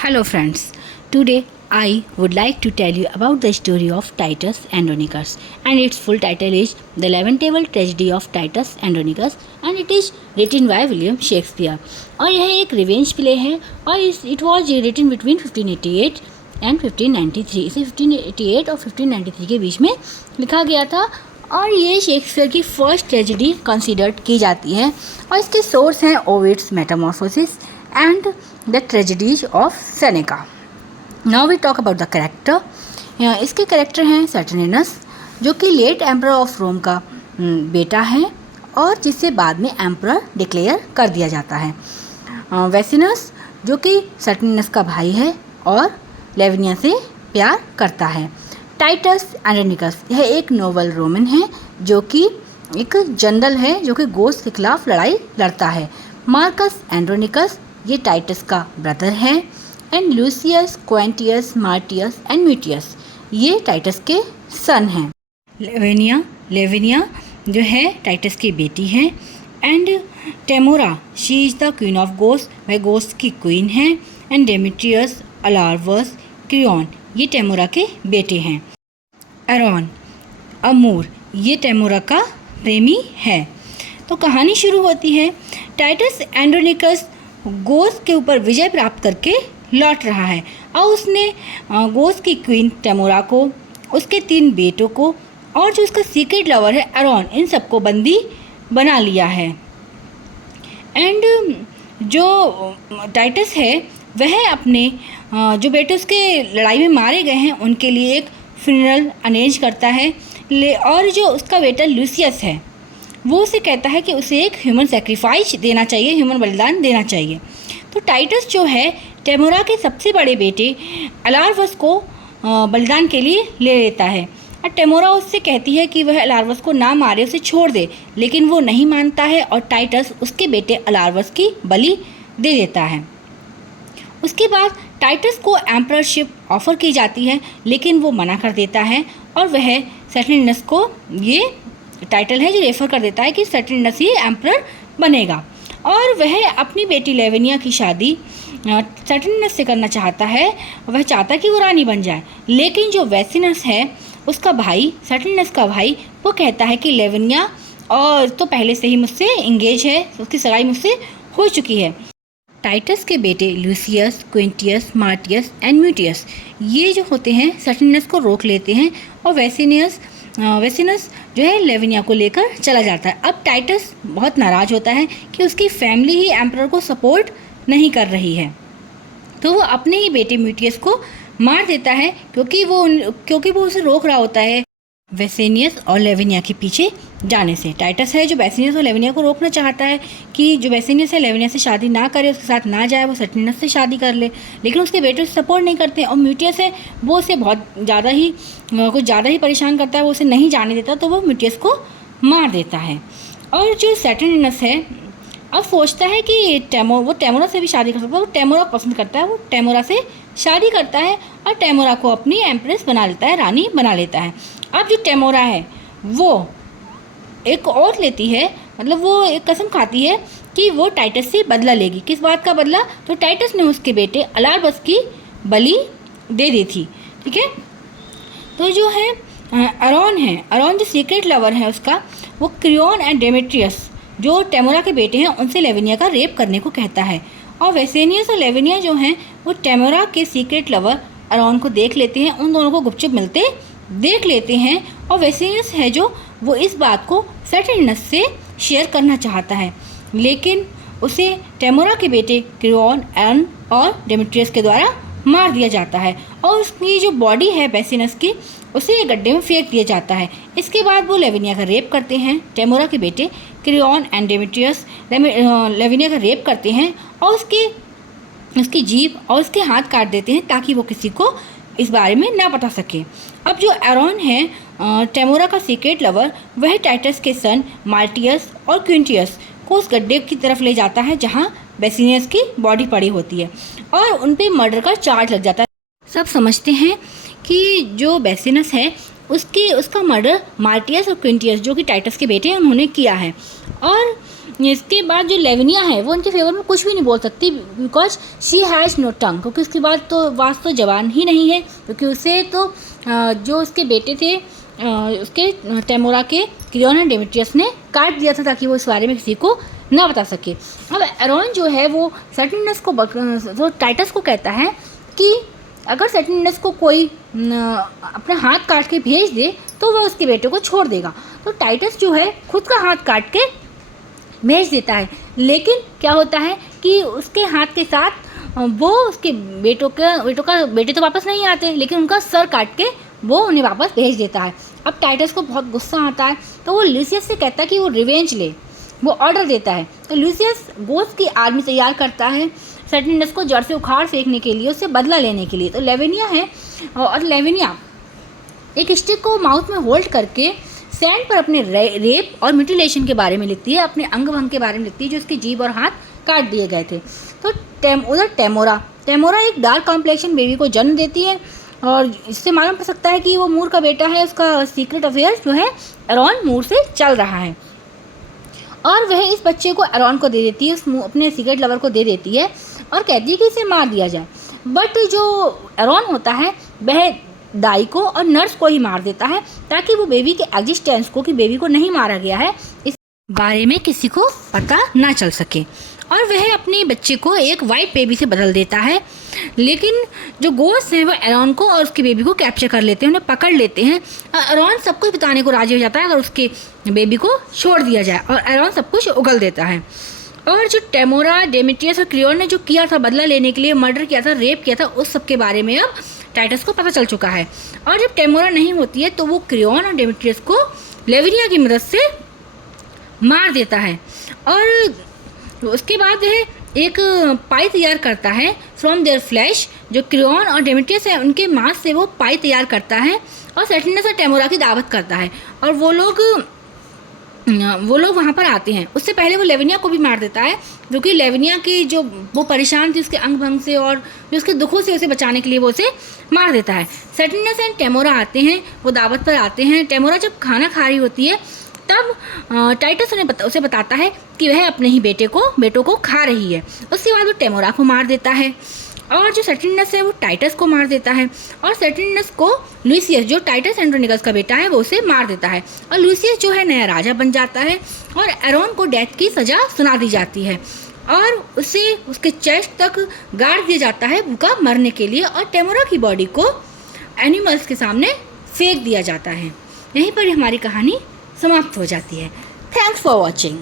Hello friends, today I would like to tell you about the story of Titus Andronicus, and its full title is The Lamentable Tragedy of Titus Andronicus and it is written by William Shakespeare। और यह एक revenge play है और it was written between 1588 and 1593। इसे 1588 और 1593 के बीच में लिखा गया था और ये शेक्सपियर की फर्स्ट ट्रेजेडी कंसिडर्ड की जाती है और इसके सोर्स हैं Ovid's Metamorphosis and the tragedies of Seneca. Now we talk about the character. इसके कैरेक्टर हैं सैटर्निनस, जो कि लेट एम्परर ऑफ रोम का बेटा है और जिसे बाद में एम्परर डिक्लेयर कर दिया जाता है। वेसिनस, जो कि सैटर्निनस का भाई है और लेविनिया से प्यार करता है। टाइटस एंड्रोनिकस, यह एक नोबल रोमन है जो कि एक जनरल है जो कि गोस के खिलाफ लड़ाई लड़ता है। मार्कस एंड्रोनिकस, ये टाइटस का ब्रदर है। And Lucius, Quintus, Martius and Mutius, ये टाइटस के सन हैं। लेविनिया जो है टाइटस की बेटी है। And Tamora, she is the queen of Goths, वह गोस की क्वीन है। एंड डेमेट्रियस, अलार्वस, क्रियोन, ये टेमोरा के बेटे हैं। एरॉन, अमूर, ये टेमोरा का प्रेमी है। तो कहानी शुरू होती है। टाइटस एंड्रोनिकस गोस के ऊपर विजय प्राप्त करके लौट रहा है और उसने गोस की क्वीन टेमोरा को, उसके 3 बेटों को और जो उसका सीक्रेट लवर है एरॉन, इन सबको बंदी बना लिया है। एंड जो टाइटस है वह अपने जो बेटे उसके लड़ाई में मारे गए हैं उनके लिए एक फ्यूनरल अरेंज करता है। और जो उसका बेटा लूसियस है वो उसे कहता है कि उसे एक ह्यूमन सेक्रीफाइस देना चाहिए, ह्यूमन बलिदान देना चाहिए। तो टाइटस जो है टेमोरा के सबसे बड़े बेटे अलार्वस को बलिदान के लिए ले लेता है और टेमोरा उससे कहती है कि वह अलार्वस को ना मारे, उसे छोड़ दे, लेकिन वो नहीं मानता है और टाइटस उसके बेटे अलार्वस की बलि दे देता है। उसके बाद टाइटस को एम्पररशिप ऑफर की जाती है लेकिन वो मना कर देता है और वह सैटर्निनस को ये टाइटल है जो रेफर कर देता है कि सैटर्निनस ही एम्परर बनेगा। और वह अपनी बेटी लेविनिया की शादी सैटर्निनस से करना चाहता है। वह चाहता है कि वो रानी बन जाए, लेकिन जो वेसिनस है उसका भाई, सैटर्निनस का भाई, वो कहता है कि लेविनिया और तो पहले से ही मुझसे इंगेज है, उसकी सगाई मुझसे हो चुकी है। टाइटस के बेटे लूसियस, क्विंटियस, मार्टियस एंड म्यूटियस, ये जो होते हैं सैटर्निनस को रोक लेते हैं और वेसिनस जो है लेविनिया को लेकर चला जाता है। अब टाइटस बहुत नाराज़ होता है कि उसकी फैमिली ही एम्परर को सपोर्ट नहीं कर रही है, तो वो अपने ही बेटे म्यूटियस को मार देता है क्योंकि वो उसे रोक रहा होता है वेसेनियस और लेविनिया के पीछे जाने से। टाइटस है जो वेसेनियस और लेविनिया को रोकना चाहता है कि जो वेसेनियस है लेविनिया से शादी ना करे, उसके साथ ना जाए, वो सैटर्निनस से शादी कर ले, लेकिन उसके बेटे उसे सपोर्ट नहीं करते। और म्यूटियस है वो उसे कुछ ज़्यादा ही परेशान करता है, वो उसे नहीं जाने देता, तो वो म्यूटियस को मार देता है। और जो सैटर्निनस है अब सोचता है कि वो टेमोरा से भी शादी कर सकता है, वो टेमोरा पसंद करता है, वो टेमोरा से शादी करता है और टेमोरा को अपनी एम्प्रेस बना लेता है, रानी बना लेता है। अब जो टेमोरा है वो एक और लेती है, मतलब वो एक कसम खाती है कि वो टाइटस से बदला लेगी। किस बात का बदला? तो टाइटस ने उसके बेटे अलार्वस की बलि दे दी थी, ठीक है। तो जो है एरॉन जो सीक्रेट लवर है उसका, वो क्रियोन एंड डेमेट्रियस जो टेमोरा के बेटे हैं उनसे लेविनिया का रेप करने को कहता है। और वेसेनियस और लेविनिया जो हैं वो टेमोरा के सीक्रेट लवर एरॉन को देख लेते हैं, उन दोनों को गुपचुप मिलते देख लेते हैं। और वेसेनियस है जो वो इस बात को सैटर्निनस से शेयर करना चाहता है, लेकिन उसे टेमोरा के बेटे क्रियोन एंड और डेमेट्रियस के द्वारा मार दिया जाता है और उसकी जो बॉडी है वेसेनियस की उसे गड्ढे में फेंक दिया जाता है। इसके बाद वो लेविनिया का रेप करते हैं, टेमोरा के बेटे क्रियोन एंड डेमेट्रियस लेविनिया का रेप करते हैं और उसकी जीभ और उसके हाथ काट देते हैं ताकि वो किसी को इस बारे में ना बता सके। अब जो एरॉन है टेमोरा का सीक्रेट लवर, वह टाइटस के सन मार्टियस और क्विंटियस को उस गड्ढे की तरफ ले जाता है जहाँ वेसिनियस की बॉडी पड़ी होती है और उन पे मर्डर का चार्ज लग जाता है। सब समझते हैं कि जो वेसिनस है उसका मर्डर मार्टियस और क्विंटियस जो कि टाइटस के बेटे हैं उन्होंने किया है। और इसके बाद जो लेविनिया है वो उनके फेवर में कुछ भी नहीं बोल सकती, बिकॉज शी हैज़ नो टंग, क्योंकि उसके बाद तो वास तो जवान ही नहीं है, क्योंकि उसे तो जो उसके बेटे थे उसके टेमोरा के क्रियोन एंड डेमेट्रियस ने काट दिया था ताकि वो इस बारे में किसी को ना बता सके। अब एरॉन जो है वो सेटिनस को तो टाइटस को कहता है कि अगर सेटिनस को कोई अपना हाथ काट के भेज दे तो वह उसके बेटे को छोड़ देगा। तो टाइटस जो है खुद का हाथ काट के भेज देता है, लेकिन क्या होता है कि उसके हाथ के साथ वो उसके बेटे तो वापस नहीं आते, लेकिन उनका सर काट के वो उन्हें वापस भेज देता है। अब टाइटस को बहुत गुस्सा आता है, तो वो लूसियस से कहता है कि वो रिवेंज ले, वो ऑर्डर देता है। तो लूसियस गोस की आर्मी तैयार करता है सेटिनस को जड़ से उखाड़ फेंकने के लिए, उससे बदला लेने के लिए। तो लेविनिया है, और लेविनिया एक स्टिक को माउथ में होल्ड करके सैंड पर अपने रेप और म्यूटिलेशन के बारे में लिखती है, अपने अंग भंग के बारे में लिखती है जो उसकी जीभ और हाथ काट दिए गए थे। तो उधर टेमोरा एक डार्क कॉम्प्लेक्शन बेबी को जन्म देती है, और इससे मालूम पड़ सकता है कि वो मूर का बेटा है। उसका सीक्रेट अफेयर्स जो है एरॉन मूर से चल रहा है, और वह इस बच्चे को एरॉन को दे देती है, अपने सीक्रेट लवर को दे देती है, और कहती है कि इसे मार दिया जाए। बट जो एरॉन होता है वह दाई को और नर्स को ही मार देता है, ताकि वो बेबी के एग्जिस्टेंस को, कि बेबी को नहीं मारा गया है, इस बारे में किसी को पता ना चल सके। और वह अपने बच्चे को एक वाइट बेबी से बदल देता है, लेकिन जो गोस्ट हैं वो एरॉन को और उसके बेबी को कैप्चर कर लेते हैं, उन्हें पकड़ लेते हैं। एरॉन सब कुछ बताने को राजी हो जाता है अगर उसके बेबी को छोड़ दिया जाए, और एरॉन सब कुछ उगल देता है। और जो टेमोरा, डेमेट्रियस और क्रियोन ने जो किया था बदला लेने के लिए, मर्डर किया था, रेप किया था, उस सब के बारे में अब टाइटस को पता चल चुका है। और जब टेमोरा नहीं होती है तो वो क्रियोन और डेमेट्रियस को लेविनिया की मदद से मार देता है, और उसके बाद वह एक पाई तैयार करता है फ्रॉम देयर फ्लैश। जो क्रियोन और डेमेट्रियस है उनके मांस से वो पाई तैयार करता है, और सेटिनस और टेमोरा की दावत करता है, और वो लोग वहाँ पर आते हैं। उससे पहले वो लेविनिया को भी मार देता है, क्योंकि लेविनिया की जो वो परेशान थी उसके अंग भंग से और जो उसके दुखों से, उसे बचाने के लिए वो उसे मार देता है। सेटिनस एंड टेमोरा आते हैं, वो दावत पर आते हैं। टेमोरा जब खाना खा रही होती है तब टाइटस उसे बताता है कि वह अपने ही बेटों को खा रही है। उसके बाद वो टेमोरा को मार देता है, और जो सेटिनस है वो टाइटस को मार देता है, और सेटिनस को लूसियस, जो टाइटस एंड्रोनिकस का बेटा है, वो उसे मार देता है, और लूसियस जो है नया राजा बन जाता है, और एरॉन को डेथ की सज़ा सुना दी जाती है, और उसे उसके चेस्ट तक गाड़ दिया जाता है भूखा मरने के लिए, और टेमोरा की बॉडी को एनिमल्स के सामने फेंक दिया जाता है। यहीं पर हमारी कहानी समाप्त हो जाती है। Thanks for watching.